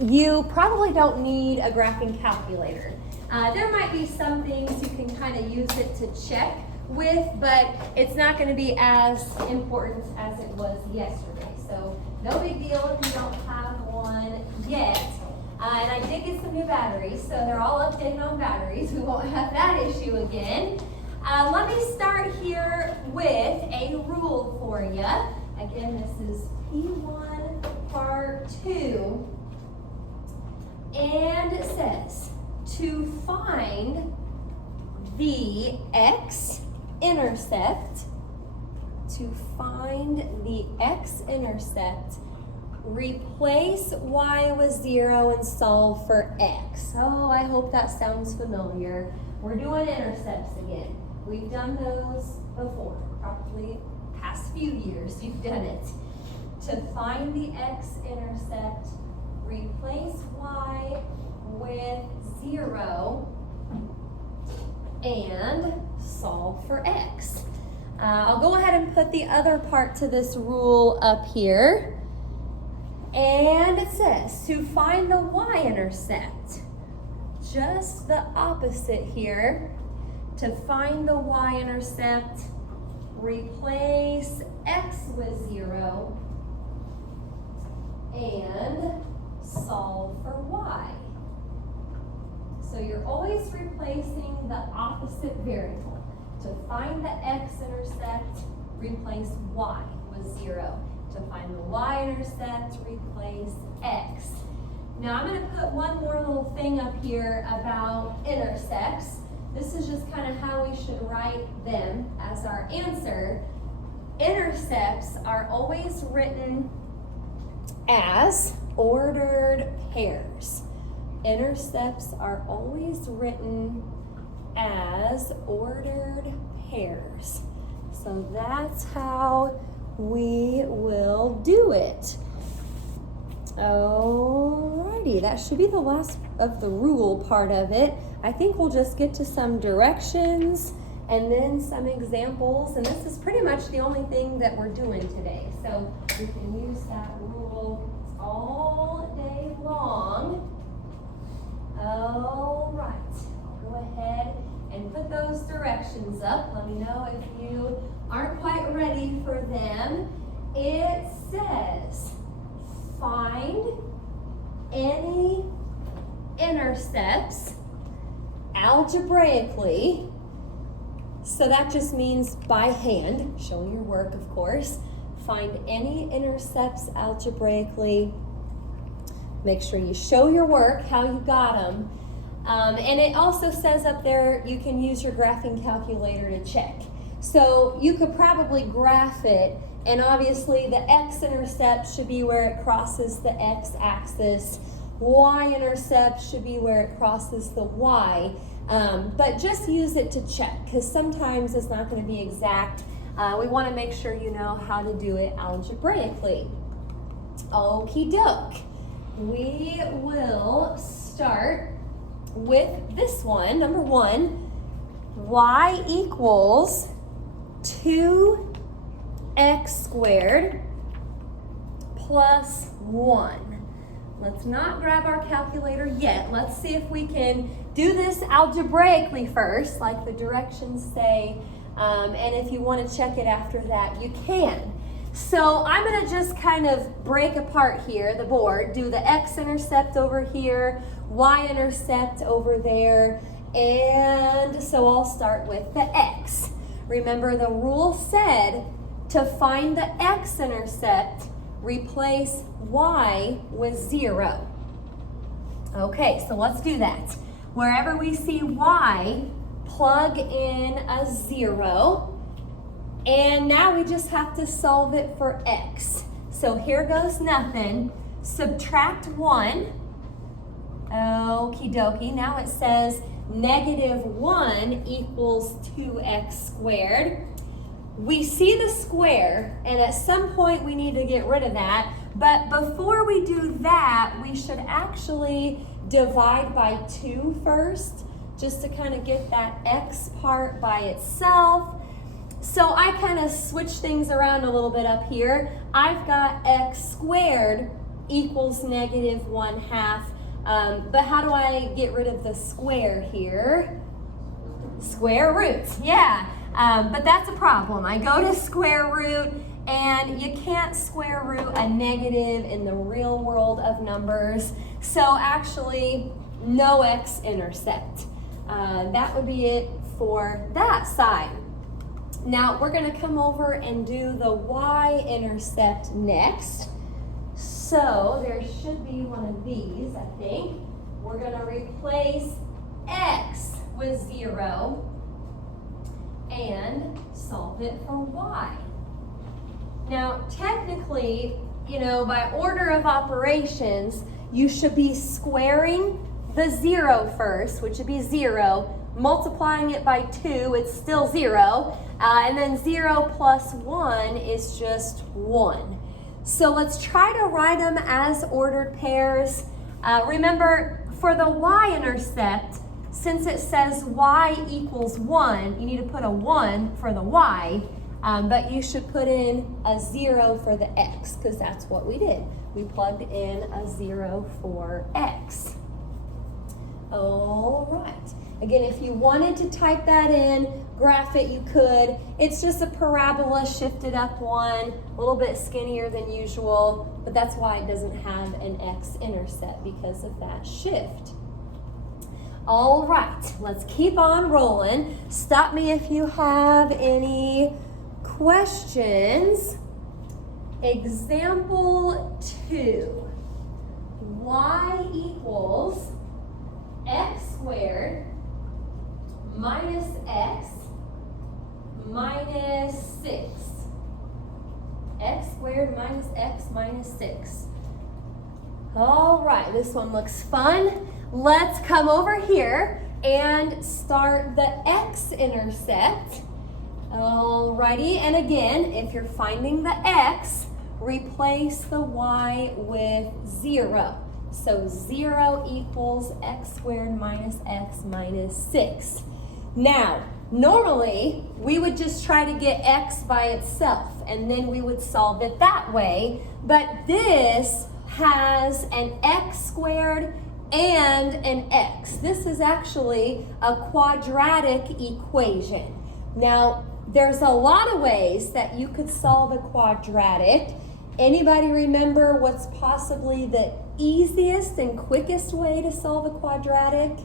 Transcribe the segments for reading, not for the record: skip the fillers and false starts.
you probably don't need a graphing calculator. There might be some things you can kind of use it to check with, but it's not going to be as important as it was yesterday. So no big deal if you don't have one yet. And I did get some new batteries, so they're all updated on batteries. We won't have that issue again. Let me start here with a rule for you. Again, this is P1 part 2. And it says, to find the x-intercept, replace y with 0 and solve for x. Oh, I hope that sounds familiar. We're doing intercepts again. We've done those before, probably past few years you've done it. To find the x-intercept, replace y with 0 and solve for x. I'll go ahead and put the other part to this rule up here. And it says to find the y-intercept, just the opposite here. To find the y-intercept, replace x with 0 and solve for y. So you're always replacing the opposite variable. To find the x-intercept, replace y with 0. To find the y-intercept, replace x. Now I'm going to put one more little thing up here about intercepts. This is just kind of how we should write them as our answer. Intercepts are always written as ordered pairs. Intercepts are always written as ordered pairs. So that's how we will do it. Alrighty, that should be the last of the rule part of it. I think we'll just get to some directions and then some examples, and this is pretty much the only thing that we're doing today. So we can use that rule all day long. All right, I'll go ahead and put those directions up. Let me know if you aren't quite ready for them. It says, find any intercepts algebraically. So that just means by hand, showing your work, of course. Find any intercepts algebraically. Make sure you show your work, how you got them. And it also says up there you can use your graphing calculator to check. So you could probably graph it, and obviously the x-intercept should be where it crosses the x-axis. Y-intercept should be where it crosses the y. But just use it to check, because sometimes it's not going to be exact. We want to make sure you know how to do it algebraically. Okie doke. We will start with this one, number 1. Y equals 2x squared plus 1. Let's not grab our calculator yet. Let's see if we can do this algebraically first, like the directions say. And if you want to check it after that, you can. So I'm going to just kind of break apart here the board, do the x-intercept over here, y-intercept over there, and so I'll start with the x. Remember, the rule said to find the x-intercept, replace y with 0. Okay, so let's do that. Wherever we see y, plug in a 0. And now we just have to solve it for x. So here goes nothing. Subtract 1. Okie dokie. Now it says -1 equals 2x squared. We see the square, and at some point we need to get rid of that. But before we do that, we should actually divide by 2 first, just to kind of get that x part by itself. So I kind of switch things around a little bit up here. I've got x squared equals negative 1/2. But how do I get rid of the square here? Square root, yeah. But that's a problem. I go to square root, and you can't square root a negative in the real world of numbers. So actually, no x-intercept. That would be it for that side. Now we're going to come over and do the y-intercept next. So there should be one of these, I think. We're going to replace x with 0 and solve it for y. Now technically, by order of operations, you should be squaring the 0 first, which would be 0, multiplying it by 2, it's still 0, and then 0 plus 1 is just 1. So let's try to write them as ordered pairs. Remember, for the y-intercept, since it says y equals 1, you need to put a 1 for the y, but you should put in a 0 for the x, because that's what we did. We plugged in a 0 for x. All right. Again, if you wanted to type that in, graph it, you could. It's just a parabola shifted up one, a little bit skinnier than usual, but that's why it doesn't have an x-intercept, because of that shift. All right, let's keep on rolling. Stop me if you have any questions. Example 2. Y equals x squared minus x minus 6. X squared minus x minus 6. All right, this one looks fun. Let's come over here and start the x-intercept. Alrighty, and again, if you're finding the x, replace the y with 0. So 0 equals x squared minus x minus 6. Now, normally, we would just try to get x by itself, and then we would solve it that way. But this has an x squared and an x. This is actually a quadratic equation. Now, there's a lot of ways that you could solve a quadratic. Anybody remember what's possibly the easiest and quickest way to solve a quadratic?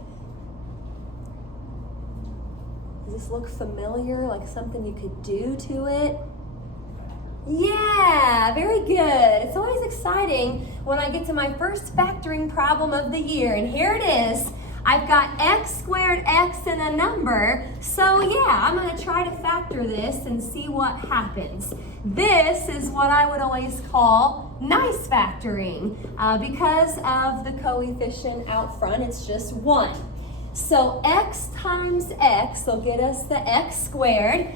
Does this look familiar, like something you could do to it? Yeah, very good. It's always exciting when I get to my first factoring problem of the year, and here it is. I've got x squared x and a number, so yeah, I'm going to try to factor this and see what happens. This is what I would always call nice factoring because of the coefficient out front, it's just 1. So x times x will get us the x squared.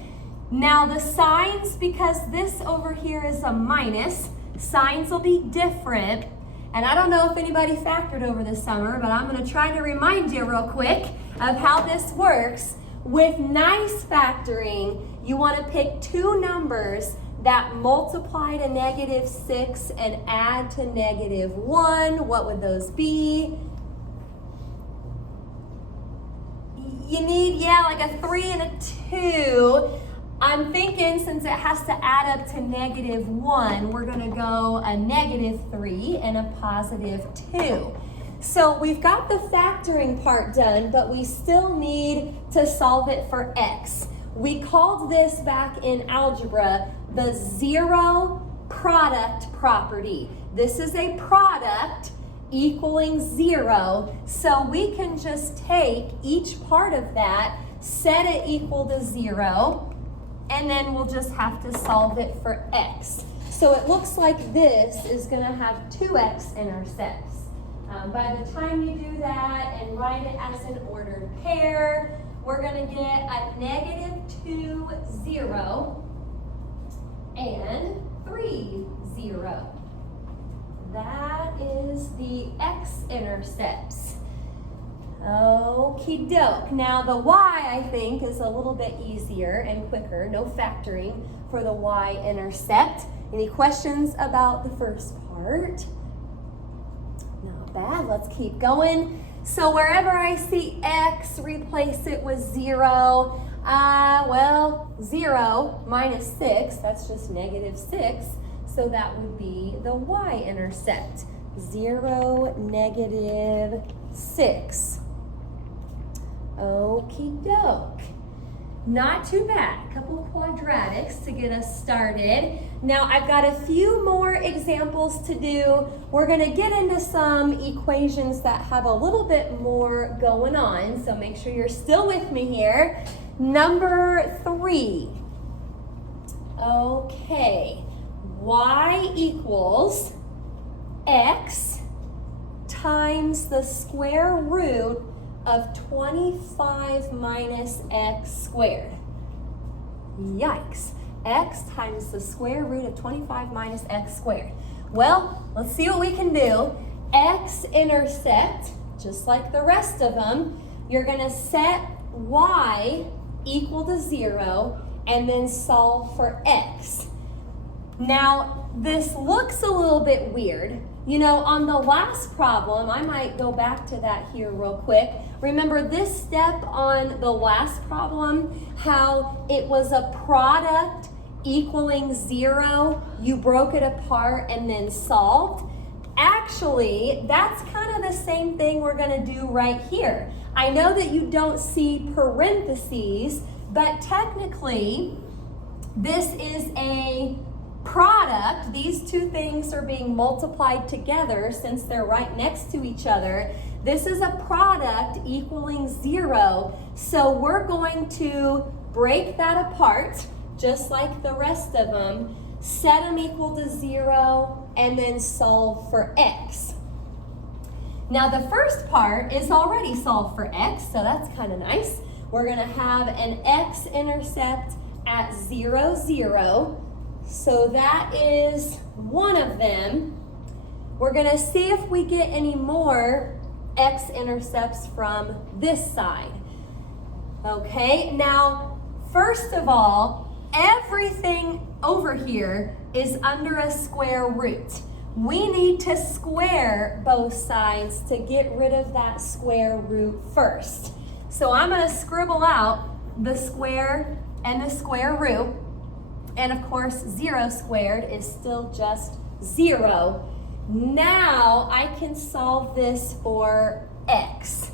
Now the signs, because this over here is a minus, signs will be different. And I don't know if anybody factored over the summer, but I'm going to try to remind you real quick of how this works. With nice factoring, you want to pick two numbers that multiply to negative 6 and add to negative 1. What would those be? You need, like a 3 and a 2. I'm thinking since it has to add up to negative 1, we're going to go a negative 3 and a positive 2. So we've got the factoring part done, but we still need to solve it for x. We called this back in algebra the zero product property. This is a product equaling 0, so we can just take each part of that, set it equal to 0, and then we'll just have to solve it for x. So it looks like this is going to have two x-intercepts. By the time you do that and write it as an ordered pair, we're going to get a negative 2, 0, and 3, 0. That is the x-intercepts. Okie doke. Now the y, I think, is a little bit easier and quicker. No factoring for the y-intercept. Any questions about the first part? Not bad. Let's keep going. So wherever I see x, replace it with 0. Well, 0 minus 6, that's just negative 6. So that would be the y-intercept. 0, negative 6. Okie doke. Not too bad. A couple quadratics to get us started. Now I've got a few more examples to do. We're going to get into some equations that have a little bit more going on. So make sure you're still with me here. Number 3. Okay. Y equals x times the square root of 25 minus x squared. Yikes. X times the square root of 25 minus x squared. Well, let's see what we can do. X-intercept, just like the rest of them, you're going to set y equal to 0 and then solve for x. Now, this looks a little bit weird. You know, on the last problem, I might go back to that here real quick. Remember this step on the last problem, how it was a product equaling 0, you broke it apart and then solved? Actually, that's kind of the same thing we're going to do right here. I know that you don't see parentheses, but technically, this is a product. These two things are being multiplied together since they're right next to each other. This is a product equaling 0. So we're going to break that apart just like the rest of them, set them equal to 0, and then solve for x. Now the first part is already solved for x, so that's kind of nice. We're going to have an x-intercept at 0, 0. So that is one of them. We're going to see if we get any more x-intercepts from this side. Okay, now first of all, everything over here is under a square root. We need to square both sides to get rid of that square root first. So I'm going to scribble out the square and the square root. And of course, 0 squared is still just 0. Now I can solve this for x.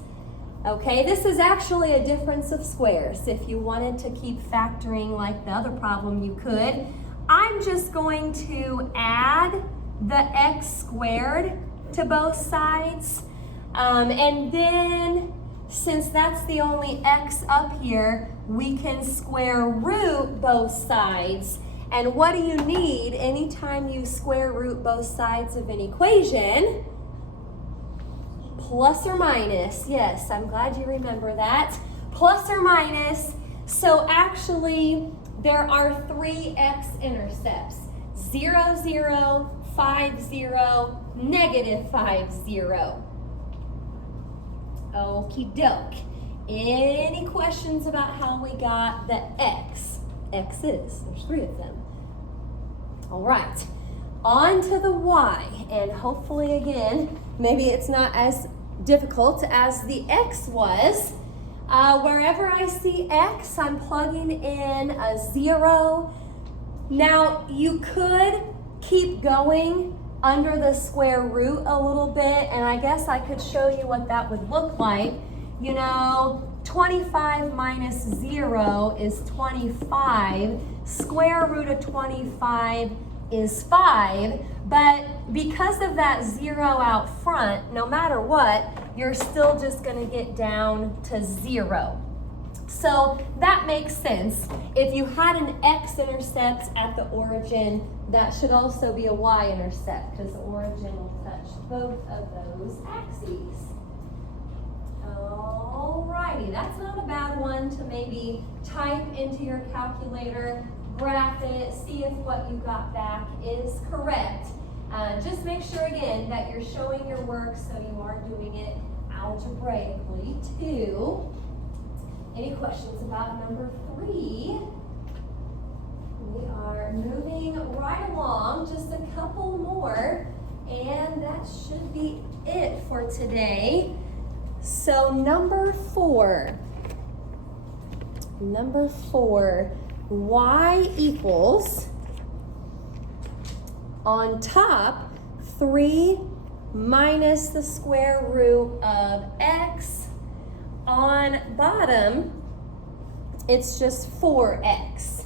Okay, this is actually a difference of squares. If you wanted to keep factoring like the other problem, you could. I'm just going to add the x squared to both sides. And then, since that's the only x up here, we can square root both sides. And what do you need anytime you square root both sides of an equation? Plus or minus. Yes, I'm glad you remember that. Plus or minus. So actually, there are 3 x-intercepts. 0, 0, 5, 0, negative 5, 0. Okie doke. Any questions about how we got the x? X's. There's 3 of them. All right. On to the y. And hopefully, again, maybe it's not as difficult as the x was. Wherever I see x, I'm plugging in a 0. Now, you could keep going under the square root a little bit, and I guess I could show you what that would look like. You know, 25 minus 0 is 25. Square root of 25 is 5. But because of that 0 out front, no matter what, you're still just going to get down to 0. So that makes sense. If you had an x-intercept at the origin, that should also be a y-intercept because the origin will touch both of those axes. Alrighty, that's not a bad one to maybe type into your calculator, graph it, see if what you got back is correct. Just make sure again that you're showing your work so you are doing it algebraically too. Any questions about number 3? We are moving right along, just a couple more. And that should be it for today. So number 4, y equals, on top, 3 minus the square root of x. On bottom, it's just 4x.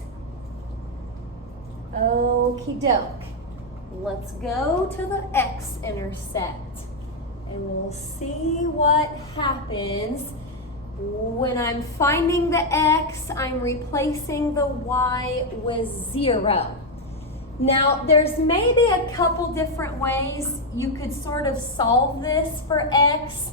Okie doke. Let's go to the x-intercept and we'll see what happens. When I'm finding the x, I'm replacing the y with 0. Now, there's maybe a couple different ways you could sort of solve this for x.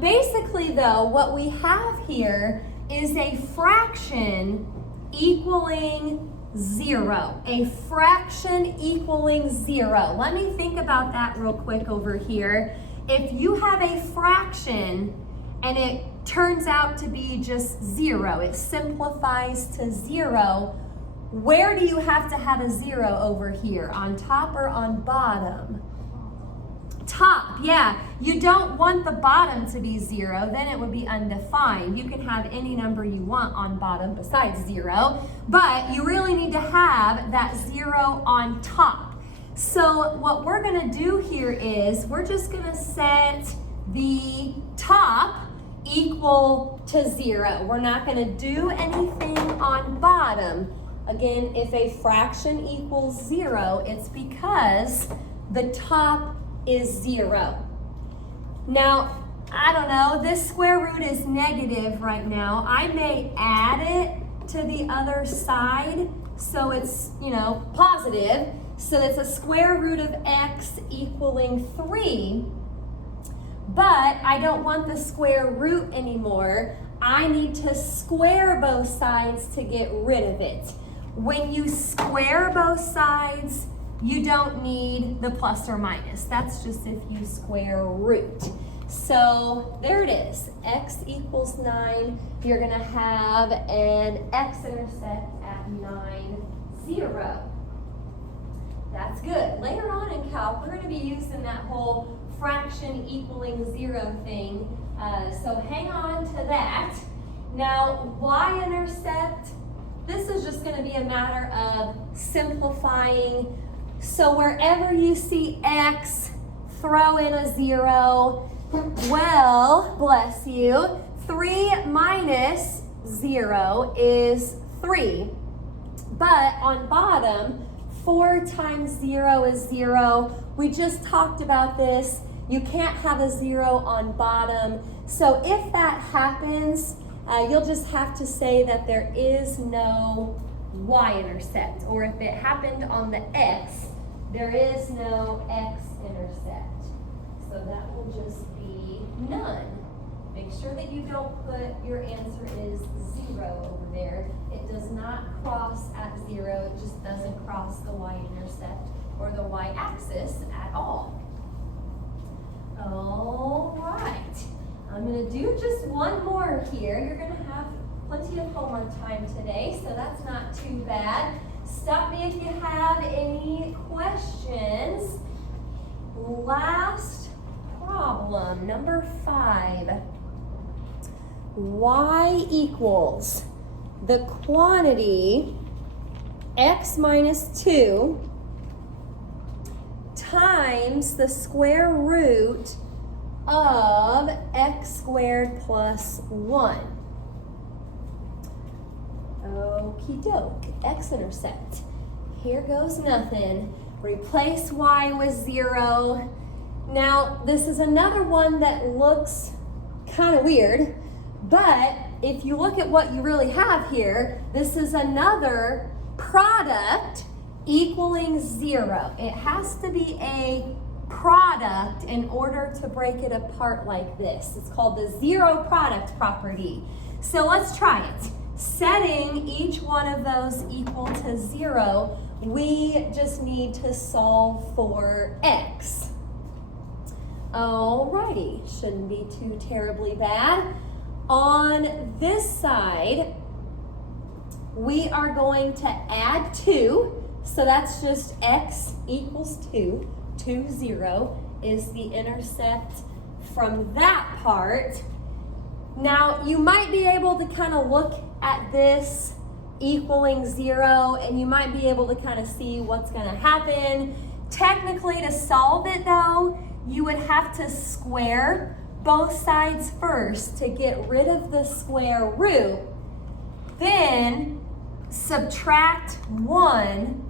Basically, though, what we have here is a fraction equaling 0. A fraction equaling 0. Let me think about that real quick over here. If you have a fraction and it turns out to be just 0, it simplifies to 0, where do you have to have a 0 over here? On top or on bottom? Top, yeah. You don't want the bottom to be 0, then it would be undefined. You can have any number you want on bottom besides 0, but you really need to have that 0 on top. So what we're going to do here is we're just going to set the top equal to 0. We're not going to do anything on bottom. Again, if a fraction equals 0, it's because the top is 0. Now, I don't know, this square root is negative right now. I may add it to the other side so it's, positive. So it's a square root of x equaling 3. But I don't want the square root anymore. I need to square both sides to get rid of it. When you square both sides, you don't need the plus or minus. That's just if you square root. So there it is. X equals 9. You're going to have an x-intercept at 9, 0. That's good. Later on in calc, we're going to be using that whole fraction equaling 0 thing. So hang on to that. Now, y-intercept, this is just going to be a matter of simplifying. So wherever you see x, throw in a 0. Well, bless you, 3 minus 0 is 3. But on bottom, 4 times 0 is 0. We just talked about this. You can't have a 0 on bottom. So if that happens, you'll just have to say that there is no y-intercept. Or if it happened on the x, there is no x-intercept. So that will just be none. Make sure that you don't put your answer is 0 over there. It does not cross at 0. It just doesn't cross the y-intercept or the y-axis at all. All right. I'm going to do just one more here. You're going to have plenty of homework time today, so that's not too bad. Stop me if you have any questions. Last problem, number 5. Y equals the quantity x minus 2 times the square root of x squared plus 1. Okie doke, x-intercept. Here goes nothing. Replace y with 0. Now, this is another one that looks kind of weird, but if you look at what you really have here, this is another product equaling 0. It has to be a product in order to break it apart like this. It's called the zero product property. So let's try it. Setting each one of those equal to 0, we just need to solve for x. Alrighty, shouldn't be too terribly bad. On this side, we are going to add 2. So that's just x equals 2. 2, 0 is the intercept from that part. Now, you might be able to kind of look at this equaling 0, and you might be able to kind of see what's going to happen. Technically, to solve it, though, you would have to square both sides first to get rid of the square root. Then subtract 1,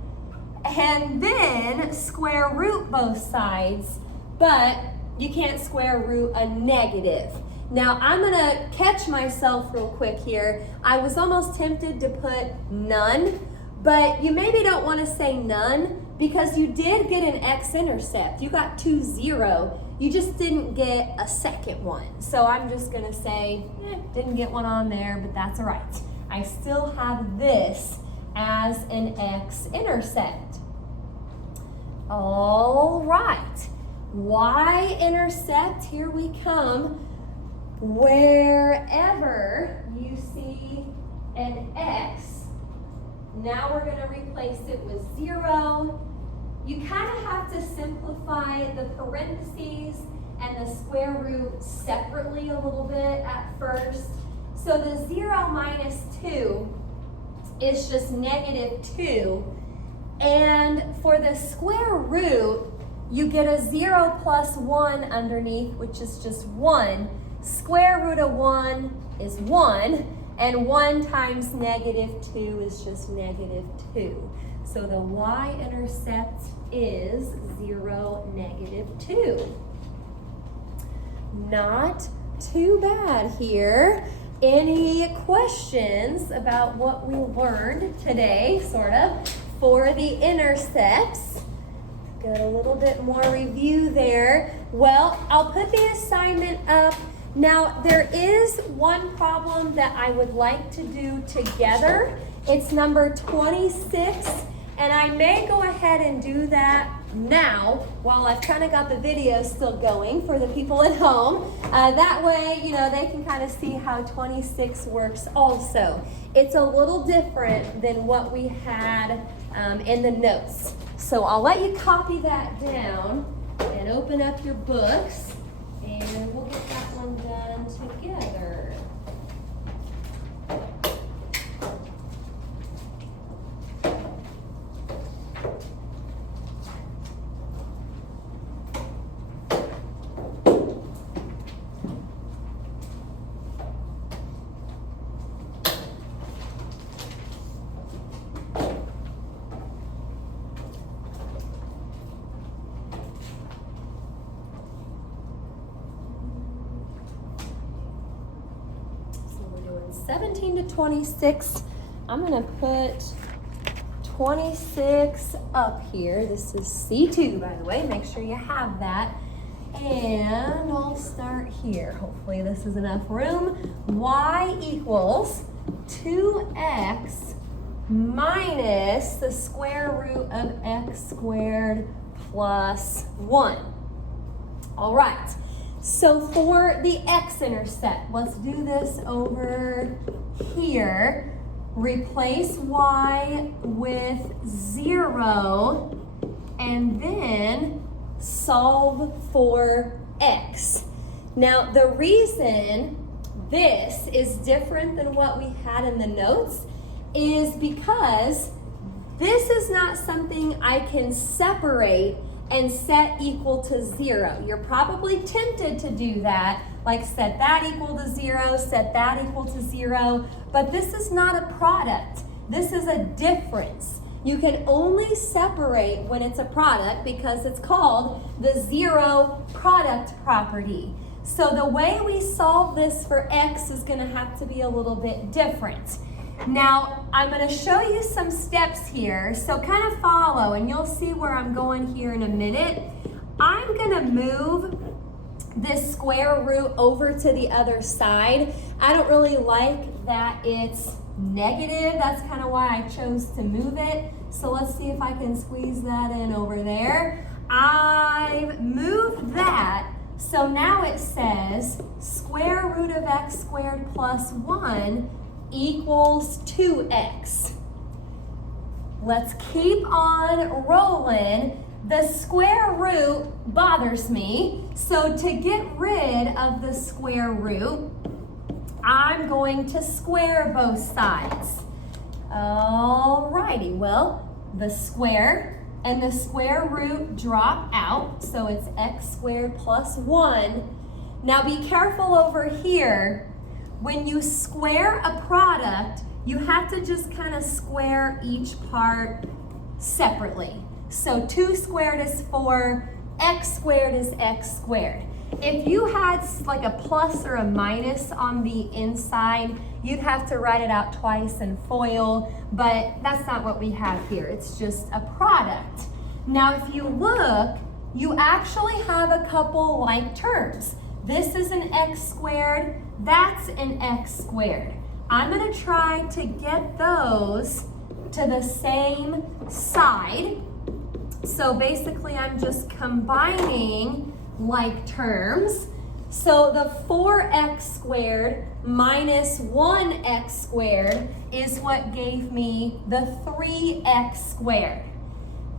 and then square root both sides, but you can't square root a negative. Now, I'm gonna catch myself real quick here. I was almost tempted to put none, but you maybe don't wanna say none because you did get an x-intercept. You got 2, 0. You just didn't get a second one. So I'm just gonna say, didn't get one on there, but that's all right. I still have this as an x-intercept. All right, y-intercept, here we come. Wherever you see an x, now we're going to replace it with 0. You kind of have to simplify the parentheses and the square root separately a little bit at first. So the 0 minus 2 is just -2. And for the square root, you get a 0 plus 1 underneath, which is just 1. Square root of 1 is 1, and 1 times -2 is just -2. So the y-intercept is 0, -2. Not too bad here. Any questions about what we learned today, sort of, for the intercepts? Got a little bit more review there. Well, I'll put the assignment up. Now, there is one problem that I would like to do together. It's number 26, and I may go ahead and do that now while I've kind of got the video still going for the people at home. That way, you know, they can kind of see how 26 works also. It's a little different than what we had in the notes. So I'll let you copy that down and open up your books, and we'll get that one done together. So we're doing 17 to 26. I'm going to put 26 up here. This is C2, by the way. Make sure you have that. And I'll start here. Hopefully this is enough room. Y equals 2x minus the square root of x squared plus 1. All right. So for the x-intercept, let's do this over here. Replace y with 0, and then solve for x. Now, the reason this is different than what we had in the notes is because this is not something I can separate and set equal to 0. You're probably tempted to do that, like set that equal to 0, set that equal to 0, but this is not a product. This is a difference. You can only separate when it's a product because it's called the zero product property. So the way we solve this for x is going to have to be a little bit different. Now, I'm going to show you some steps here, so kind of follow, and you'll see where I'm going here in a minute. I'm going to move this square root over to the other side. I don't really like that it's negative. That's kind of why I chose to move it. So let's see if I can squeeze that in over there. I've moved that. So now it says square root of x squared plus 1 equals 2x. Let's keep on rolling. the square root bothers me, so to get rid of the square root, I'm going to square both sides. Alrighty, well, the square and the square root drop out, so it's x squared plus 1. Now be careful over here. When you square a product, you have to just kind of square each part separately. So 2 squared is 4, x squared is x squared. If you had like a plus or a minus on the inside, you'd have to write it out twice in FOIL, but that's not what we have here. It's just a product. Now, if you look, you actually have a couple like terms. This is an x squared, that's an x squared. I'm gonna try to get those to the same side. So basically, I'm just combining like terms. So the 4x squared minus 1x squared is what gave me the 3x squared.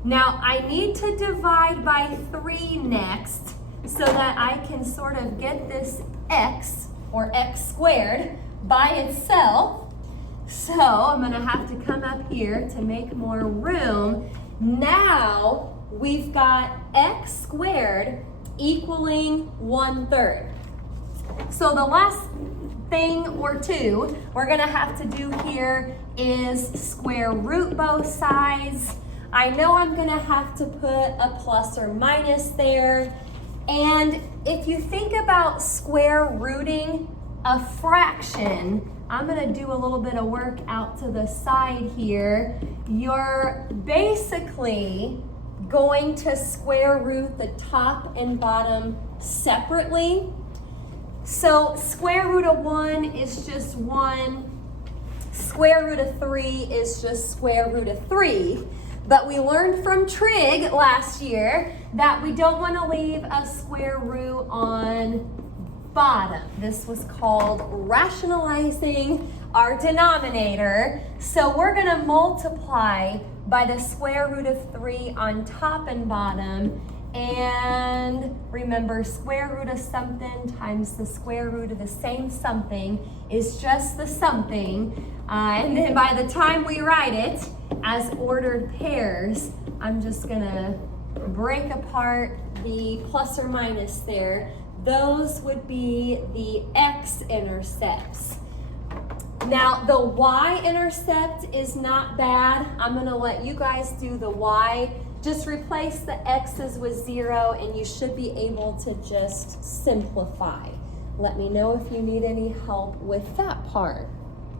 Now I need to divide by 3 next so that I can sort of get this x, or x squared, by itself. So I'm gonna have to come up here to make more room. Now we've got x squared equaling 1/3. So the last thing or two we're gonna have to do here is square root both sides. I know I'm gonna have to put a plus or minus there. And if you think about square rooting a fraction, I'm gonna do a little bit of work out to the side here. You're basically going to square root the top and bottom separately. So square root of 1 is just 1. Square root of 3 is just square root of 3. But we learned from trig last year that we don't want to leave a square root on bottom. This was called rationalizing our denominator. So we're going to multiply by the square root of 3 on top and bottom. And remember, square root of something times the square root of the same something is just the something. And then by the time we write it as ordered pairs, I'm just gonna break apart the plus or minus there. Those would be the x-intercepts. Now, the y-intercept is not bad. I'm gonna let you guys do the y. Just replace the x's with 0 and you should be able to just simplify. Let me know if you need any help with that part.